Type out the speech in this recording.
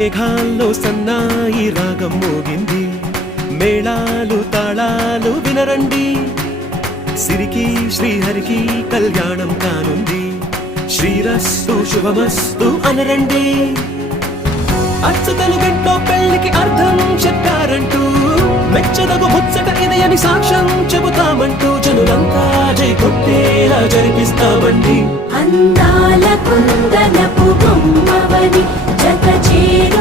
మేఘాల్లో సన్నాయి రాగం మోగింది, మేళాలు తాళాలు వినరండి. సిరికి శ్రీహరికి కళ్యాణం కానుంది, శ్రీరస్తు శుభమస్తు అనరండి. అచ్చతలు గంటో పెళ్లికి అర్థం చెప్పారంటూ, మెచ్చదగు ముచ్చట ఇది అని సాక్ష్యం చెబుతామంటూ, జనులంతా జై కొట్టేలా జరిపిస్తామండి. అందాల కుందనపు బొమ్మవని జత చేరి